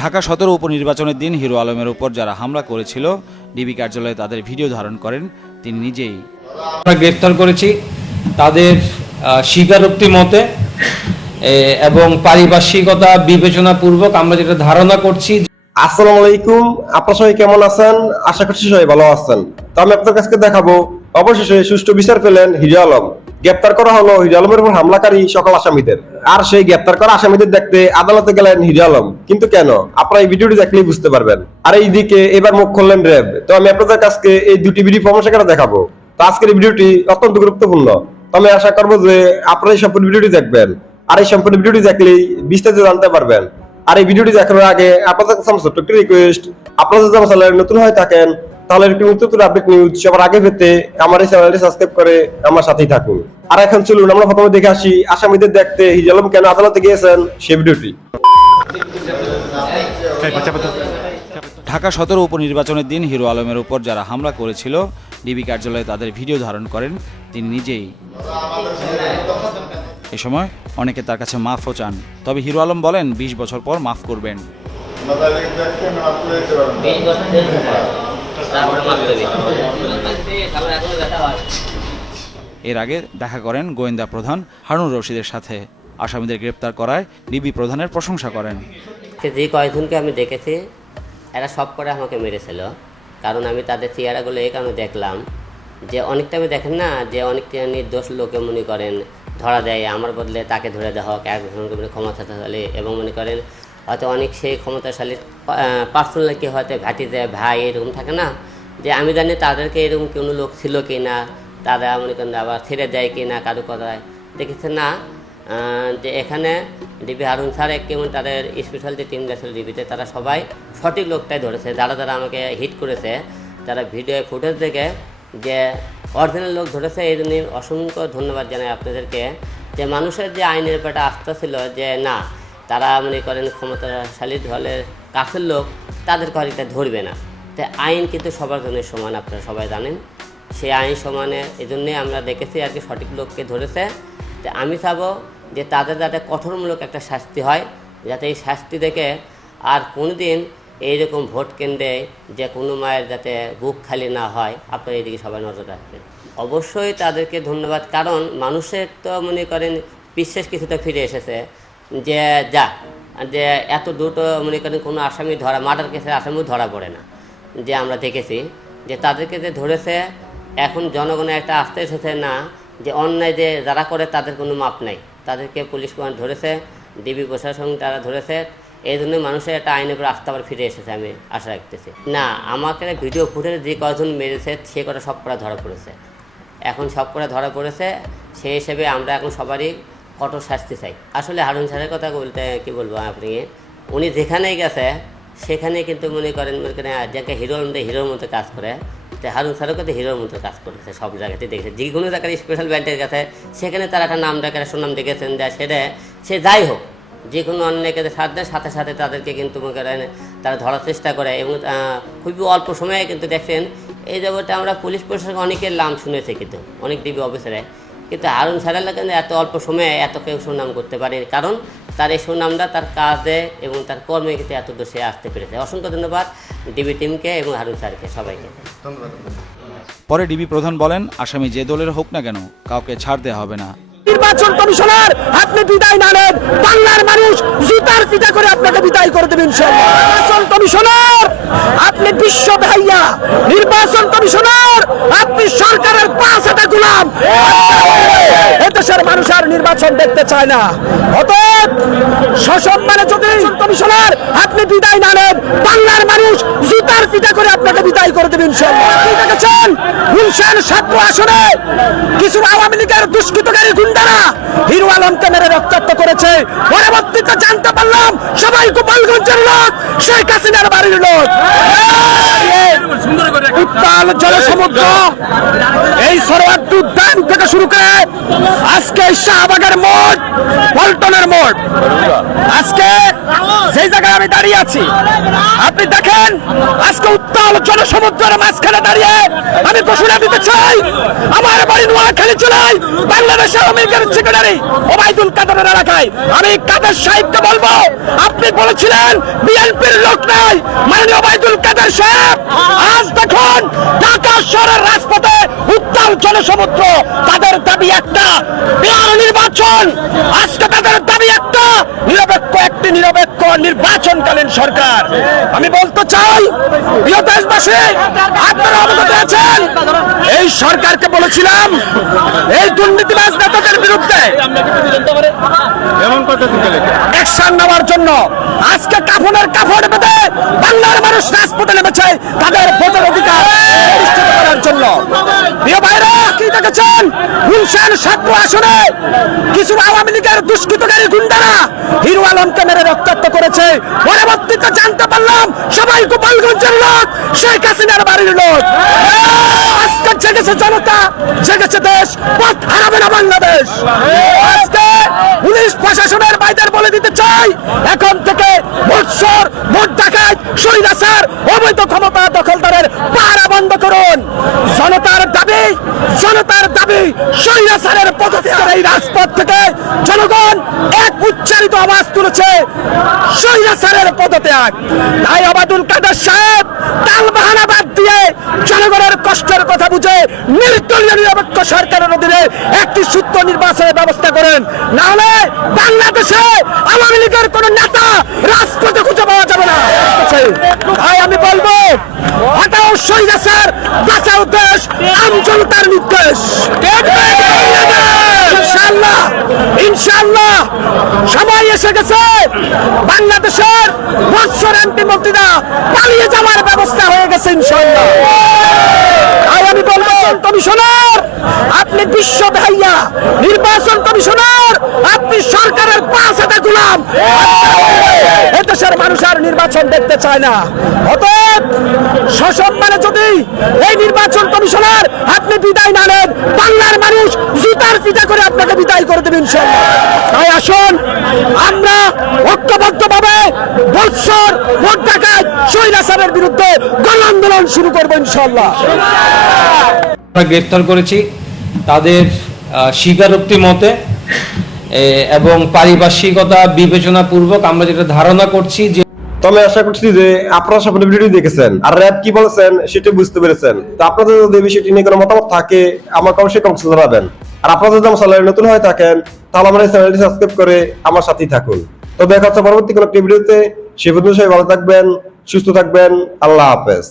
ঢাকা ১৭ উপনির্বাচনের দিন হিরো আলমের উপর যারা হামলা করেছিল ডিবি কার্যালয়ে তাদের ভিডিও ধারণ করেন তিনি নিজেই। আমরা গ্রেফতার করেছি তাদের স্বীকারোক্তি মতে এবং পারিপার্শ্বিকতা বিবেচনাপূর্বক আমরা যেটা ধারণা করছি। আসসালামু আলাইকুম, আপনারা সবাই কেমন আছেন? আশা করছি সবাই ভালো আছেন। তো আমি আপনাদের কাছে দেখাবো অবশেষে সুষ্ঠু বিচার পেলেন হিরো আলম। গ্রেপ্তার করা হলো হিরো আলমের উপর হামলাকারী সকল আসামিদের। আর সেই গ্রেপ্তার করা আসামিদের দেখতে আদালতে গেলেন হিরো আলম। কিন্তু কেন? আপনারা এই ভিডিওটি দেখলেই বুঝতে পারবেন। আর এইদিকে এবার মুখ খুললেন র্যাব। তো আমি আপনাদের কাছে এই দুটি ভিডিও প্রমাণ দেখাবো। তো আজকের এই ভিডিওটি অত্যন্ত গুরুত্বপূর্ণ। তো আমি আশা করবো যে আপনারা এই সম্পূর্ণ ভিডিওটি দেখবেন। আর এই সম্পূর্ণ ভিডিওটি দেখলেই বিস্তারিত জানতে পারবেন। আর এই ভিডিওটি দেখার আগে আপনাদের কাছে আমার ছোট্ট একটা রিকোয়েস্ট, আপনারা যদি আমার চ্যানেলে নতুন হয়ে থাকেন তাহলে একটি নতুন আপডেট নিউজ সবার আগে পেতে আমার এই চ্যানেলটি সাবস্ক্রাইব করে আমার সাথেই থাকুন। আর এখন চলুন আমরা প্রথমে দেখে আসি আসামিদের দেখতে হিরো আলম কেন আদালতে গিয়েছেন সেই ভিডিওটি। ঢাকা ১৭ উপনির্বাচনের দিন হিরো আলমের উপর যারা হামলা করেছিল ডিবি কার্যালয়ে তাদের ভিডিও ধারণ করেন তিনি নিজেই। এ সময় অনেকে তার কাছে মাফও চান, তবে হিরো আলম বলেন ২০ বছর পর মাফ করবেন। এর আগে দেখা করেন গোয়েন্দা প্রধান হারুন রশিদের সাথে। আসামিদের গ্রেপ্তার করায় ডিবি প্রধানের প্রশংসা করেন। যে কয়েকজনকে আমি দেখেছি এরা সব করে আমাকে মেরেছিল, কারণ আমি তাদের চেহারাগুলো এই কারণে দেখলাম যে অনেকটা আমি দেখেন না যে অনেকটা নির্দোষ লোকে মনে করেন ধরা দেয়, আমার বদলে তাকে ধরে দেওয়া হোক একজনকে ক্ষমতাশালী, এবং মনে করেন হয়তো অনেক সেই ক্ষমতাশালী পার্সোনালিটি হয়তো ঘাঁটিতে ভাই এরকম থাকে না, যে আমি জানি তাদেরকে এরকম কোনো লোক ছিল কি না, তারা মনে করেন আবার ছেড়ে দেয় কি না কারো কথায় দেখেছে না। যে এখানে ডিবি হারুন স্যার কেমন তাদের স্পেশাল যে টিম গেছিল ডিবিতে তারা সবাই সঠিক লোকটাই ধরেছে। যারা যারা আমাকে হিট করেছে তারা ভিডিও ফুটেজ দেখে যে অরিজিনাল লোক ধরেছে, এই জন্য অসংখ্য ধন্যবাদ জানাই আপনাদেরকে। যে মানুষের যে আইনের ব্যাপারটা আস্থা ছিল যে না তারা মনে করেন ক্ষমতাশালী দলের কাছের লোক তাদেরকে হয়তো ধরবে না, তো আইন কিন্তু সবার জন্য সমান, আপনারা সবাই জানেন সেই আইন সমানে। এই জন্যে আমরা দেখেছি আর কি সঠিক লোককে ধরেছে। তো আমি চাবো যে তাদের যাতে কঠোরমূলক একটা শাস্তি হয়, যাতে এই শাস্তি দেখে আর কোনোদিন এইরকম ভোট কেন্দ্রে যে কোনো মায়ের যাতে বুক খালি না হয়, আপনারা এইদিকে সবাই নজর রাখবেন। অবশ্যই তাদেরকে ধন্যবাদ, কারণ মানুষের তো মনে করেন বিশ্বাস কিছুটা ফিরে এসেছে যে যে এত দ্রুত মনে করেন কোনো আসামি ধরা মার্ডার কেসের আসামিও ধরা পড়ে না। যে আমরা দেখেছি যে তাদেরকে যে ধরেছে এখন জনগণের একটা আস্থা এসেছে না যে অন্যায় যে যারা করে তাদের কোনো মাপ নাই, তাদেরকে পুলিশ ধরেছে, ডিবি প্রশাসন তারা ধরেছে, এই জন্য মানুষের একটা আইনের উপর আস্থা আবার ফিরে এসেছে আমি আশা রাখতেছি। না আমাকে ভিডিও ফুটেজ যে কজন মেরেছে সে কটা সব করা ধরা পড়েছে, এখন সব করা ধরা পড়েছে, সেই হিসেবে আমরা এখন সবারই কঠোর শাস্তি চাই। আসলে হারুন স্যারের কথা বলতে কি বলবো, আপনি উনি যেখানেই গেছে সেখানে কিন্তু মনে করেন যাকে হিরোর মতো কাজ করে, তো হারুন স্যারও কিন্তু হিরোর মতো কাজ করেছে, সব জায়গাতেই দেখেছে। যে কোনো জায়গায় স্পেশাল ব্যান্ডের কাছে সেখানে তারা একটা নাম ডাকে সুনাম দেখেছেন যা সেটা সে যাই হোক যে কোনো অন্যকে সাথ দেয় সাথে সাথে তাদেরকে কিন্তু মনে করেন তারা ধরার চেষ্টা করে, এবং খুবই অল্প সময়ে কিন্তু দেখছেন এই জগতে আমরা পুলিশ প্রশাসন অনেকের নাম শুনেছি কিন্তু অনেক ডিবি অফিসারে, কিন্তু হারুন স্যারের কিন্তু এত অল্প সময়ে এত কেউ সুনাম করতে পারে, কারণ তার এই সুনামটা তার কাজে এবং তার কর্মে কিন্তু এত দূর সে আসতে পেরেছে। অসংখ্য ধন্যবাদ ডিবি টিমকে এবং হারুন স্যারকে সবাইকে ধন্যবাদ। পরে ডিবি প্রধান বলেন আসামি যে দলের হোক না কেন কাউকে ছাড় দেওয়া হবে না। নির্বাচন কমিশনার আপনি বিদায় না নেন, বাংলার মানুষ জুতার পিটা করে আপনাকে বিদায় করে দেবেন ইনশাআল্লাহ। নির্বাচন কমিশনার আপনি বিশ্ব ভাইয়া, নির্বাচন কমিশনার আপনি সরকারের পাঁচ হাতে গোলাম, এদেশের মানুষ আর নির্বাচন দেখতে চায় না। অতএব সসম্মানে যদি কমিশনার আপনি বিদায় না নেন, বাংলার মানুষ জুতার পিটা করে আপনাকে বিদায় করে দেবেন ইনশাআল্লাহ। আপনি দেখেছেন গুলশান ৭ আসনে কিছু আওয়ামী লীগের দুষ্কৃতকারী গুন্ডারা হিরো আলমকে মেরে রক্তাক্ত করেছে, পরবর্তীতে জানতে পারলাম সবাই গোপালগঞ্জের লোক, শেখ হাসিনার বাড়ির লোক। উত্তাল জনসমুদ্র, এই সরোয়ার্দী উদ্যান থেকে শুরু করে আজকে শাহবাগের মোড়, পল্টনের মোড়, আজকে সেই জায়গায় আমি দাঁড়িয়ে আছি, আপনি দেখেন আজকে উত্তাল জনসমুদ্রের মাঝখানে দাঁড়িয়ে আমি ঘোষণা দিতে চাই, আমার বাড়ি নোয়াখালী জেলায় বাংলাদেশের আওয়ামী লীগের সেক্রেটারি ওবায়দুল কাদেরের এলাকায় আমি কাদের সাহেবকে বলবো, আপনি বলেছিলেন বিএনপির লোক নাই, মাননীয় ওবায়দুল কাদের সাহেব আজ দেখুন ঢাকা শহরের রাজপথে উত্তাল জনসমুদ্র, তাদের দাবি একটা মেয়র নির্বাচন, আজকে তাদের দাবি একটা একটি নিরপেক্ষ নির্বাচনকালীন সরকার। আমি বলতে চাই প্রিয় দেশবাসী, আপনারা অবগত আছেন এই সরকারকে বলেছিলাম এই দুর্নীতিবাজ নেতাদের বিরুদ্ধে অ্যাকশন নেওয়ার জন্য, আজকে কাফনের কাপড় বেঁধে বাংলার মানুষ রাজপথে নেমেছে তাদের ভোটের অধিকার প্রতিষ্ঠিত করার জন্য। প্রিয় ভাইরা, কি দেখেছেন গুলশান 7 আসনে কিছু আওয়ামী লীগের দুষ্কৃতকারী গুন্ডারা হিরো আলমকে মেরে রক্তাক্ত করেছে, পরবর্তীতে জানতে পারলাম সবাই গোপালগঞ্জের লোক, শেখ হাসিনার বাড়ির লোক। আজকে জেগেছে জনতা, জেগেছে দেশ, পথ হারাবে না বাংলাদেশ। আজকে পুলিশ প্রশাসনের বাইদের বলে দিতে চাই, এখন থেকে ভোটচোর, ভোট ডাকাত, স্বৈরাচার, অবৈধ ক্ষমতা দখলদারের পাহারা বন্ধ করুন। জনতার দাবি স্বৈরাচারের পদত্যাগের এই রাজপথ থেকে জনগণ এক উচ্চারিত আওয়াজ তুলেছে, স্বৈরাচারের পদত্যাগ। তাই ওবায়দুল কাদের সাহেব টালবাহানা বাদ দিয়ে জনগণের কষ্টের কথা বুঝে নির্দলীয় নিরপেক্ষ সরকারের অধীনে একটি সুষ্ঠু নির্বাচনের ব্যবস্থা করেন, না হলে বাংলাদেশে আওয়ামী লীগের কোন নেতা রাজপথে খুঁজে পাওয়া যাবে না। তাই আমি বলবো, হটাও স্বৈরাচার, বাঁচাও দেশ, আমজনতার নির্দেশ। ইনশাআল্লাহ সময় এসে গেছে, বাংলাদেশের বৎসর এমপি মন্ত্রীরা পালিয়ে যাওয়ার ব্যবস্থা হয়ে গেছে ইনশাআল্লাহ। আমি বলবো কমিশনার, আপনি বিশ্ব ভাইয়া, নির্বাচন কমিশনার আপনি সরকারের 5 হাতে গোলাম, এদেশের মানুষ আর নির্বাচন দেখতে চায় না। অতএব সসম্মানে যদি এই নির্বাচন কমিশনার আপনি বিদায় না নেন, বাংলার মানুষ জুতার পিটা করে আপনাকে বিদায় করে দেবেন ইনশাআল্লাহ। তাই আসুন আমরা ঐক্যবদ্ধভাবে বৎসর, ভোট ডাকাত, স্বৈরাচারের বিরুদ্ধে গণ আন্দোলন শুরু করবো ইনশাআল্লাহ। আমরা গ্রেফতার করেছি তাদের স্বীকারোক্তি মতে এবং পারিপার্শ্বিকতা বিবেচনা পূর্বক আমরা যেটা ধারণা করছি যে, তবে আশা করছি যে আপনারা সকলে ভিডিও দেখেছেন আর র‍্যাব কি বলেছেন সেটা বুঝতে পেরেছেন। তো আপনাদের যদি বিষয়টি নিয়ে কোনো মতামত থাকে আমাকে অবশ্যই কমেন্টে জানাবেন। আর আপনারা যদি আমার চ্যানেলে নতুন হয়ে থাকেন তাহলে আমার এই চ্যানেলটি সাবস্ক্রাইব করে আমার সাথেই থাকুন। তো দেখা হচ্ছে পরবর্তী কোনো ভিডিওতে। সে পর্যন্ত সবাই ভালো থাকবেন, সুস্থ থাকবেন। আল্লাহ হাফেজ।